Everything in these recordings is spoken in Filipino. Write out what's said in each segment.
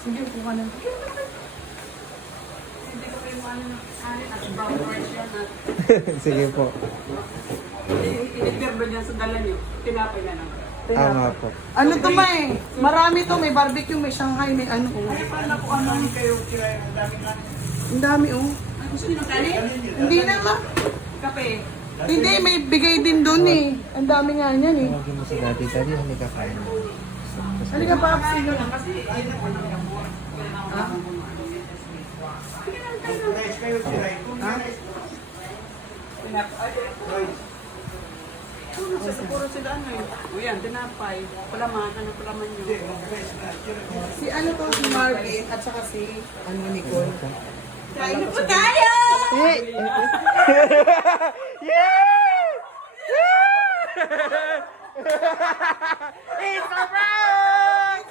Sige, kuha na. Sige po. Inibirdo niya sa dala niyo. Tinapay na naman. Tama po. Ano to ma eh? Marami to. May barbecue, may Shanghai, may ano. Ay, paano po ano kayo kaya ang daming ano? Ang dami oh. Gusto niyo ng kanin? Hindi na ma. Kape? Hindi, may bigay din doon eh. Ang dami nga niyan eh. Tawagin mo si Daddy. Daddy, hindi ka kain. Halika pa, sige lang. Kasi ay na po ng puro sila ano yun. O yan, tinapay. Palaman, ano palaman nyo? Si ano to, si Marvin at saka si ano, Nicole. Kain na po tayo! It's a prank! Yay!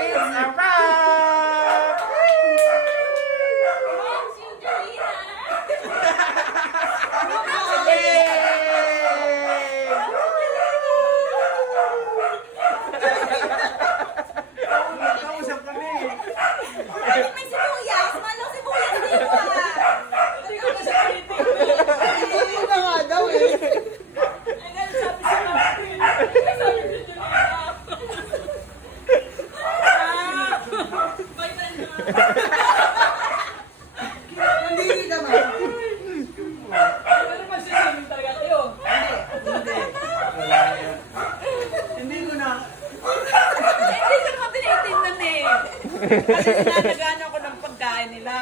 It's a prank! Kausap kami. Bakit may sibuyas? Malang sibuyas dito ah! Hindi na nga daw eh. Nandini ka ma. Ano ba sinasabi talaga kayo? Hindi ko na. Hindi ko naman tinitingnan eh. Kasi sinanagaan ako ng pagkain nila.